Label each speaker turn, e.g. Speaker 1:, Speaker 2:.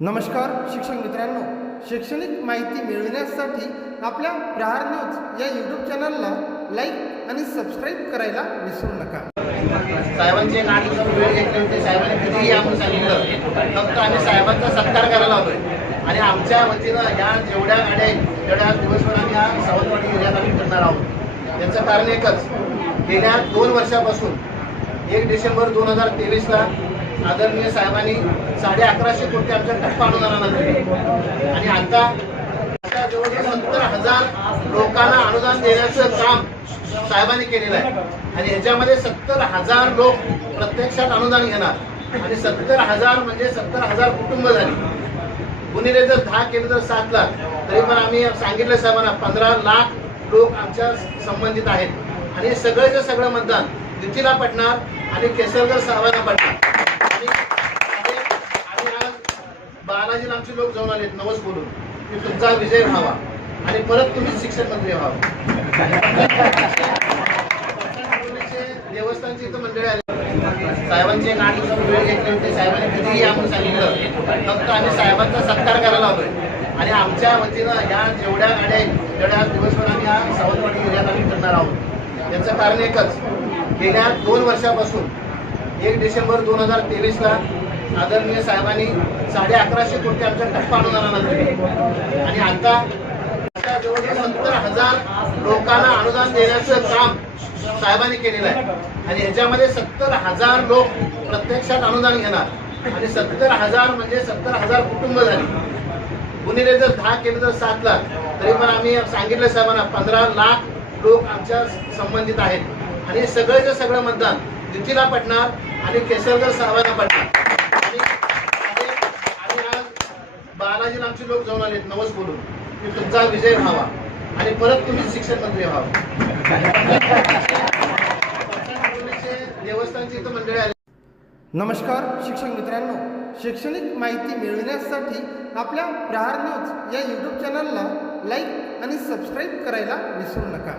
Speaker 1: नमस्कार शिक्षक मित्रांनो. शैक्षणिक माहिती मिळविण्यासाठी आपल्या प्रहार न्यूज या यूट्यूब चॅनलला लाईक आणि सबस्क्राईब करायला विसरू नका.
Speaker 2: साहेबांचे एक वेळ घेतले होते. साहेबांनी कितीही या सांगितलं फक्त आम्ही साहेबांचा सत्कार करायला आलोय. आणि आमच्या वतीनं ह्या जेवढ्या गाड्या आहेत तेवढ्या दिवसभर आम्ही हा सावंतवाडी एरियात आम्ही करणार आहोत. याचं कारण एकच गेल्या दोन वर्षापासून एक डिसेंबर दोन हजार तेवीसला आदरणीय साहेबांनी साडे अकराशे कोटी आमच्या टप्पा अनुदानाला दिले आणि आता जवळजवळ सत्तर हजार लोकांना अनुदान देण्याचं काम साहेबांनी केलेलं आहे. आणि याच्यामध्ये सत्तर हजार लोक प्रत्यक्षात अनुदान घेणार. आणि सत्तर हजार म्हणजे सत्तर हजार कुटुंब झाली. गुन्हेगार जर दहा केले तर सात लाख. तरी पण आम्ही सांगितलं साहेबांना पंधरा लाख लोक आमच्या संबंधित आहेत. आणि सगळंचं सगळं मतदान दितीला पडणार आणि केसरकर साहेबांना पडणार आणि आणि- आणि आज लोक जाऊन आलेत नवस बोलून. की तुमचा विजय व्हावा. आणि परत तुम्हीच शिक्षण मंत्री व्हावं. देवस्थानची इथं मंडळी आली. साहेबांचे एक आठ दिवसात वेळ घेतले होती. साहेबांनी कितीही या सांगितलं. फक्त आम्ही साहेबांचा सत्कार करायला आलोय. आणि आमच्या वतीनं ह्या जेवढ्या गाड्या आहेत तेवढ्या दिवसभर आम्ही या सावंतवाडी एरियात आम्ही करणार आहोत. याचं कारण एकच. गेल्या दोन वर्षापासून एक डिसेंबर दोन हजार तेवीसला आदरणीय साहेबांनी साडे अकराशे कोटी आमच्या टप्पा अनुदानाला दिले आणि आता जवळजवळ सत्तर हजार लोकांना अनुदान देण्याचं काम साहेबांनी केलेलं आहे. आणि ह्याच्यामध्ये सत्तर हजार लोक प्रत्यक्षात अनुदान घेणार. आणि सत्तर हजार म्हणजे सत्तर हजार कुटुंब झाली. गुन्हेगार जर दहा केले तर सात लाख. तरी पण आम्ही सांगितलं साहेबांना पंधरा लाख लोक आमच्या संबंधित आहेत. आणि सगळंचं सगळं मतदान युतीला पडणार आणि केसरकर साहेबांना पडणार बालाजीला आमचे लोक जाऊन आलेत नवस बोलून. की तुमचा विजय व्हावा. आणि परत तुम्ही शिक्षण मंत्री व्हावं. देवस्थानची इथं मंडळी आली.
Speaker 1: नमस्कार शिक्षक मित्रांनो. शैक्षणिक माहिती मिळविण्यासाठी आपल्या प्रहार न्यूज या यूट्यूब चॅनलला लाईक आणि सबस्क्राईब करायला विसरू नका.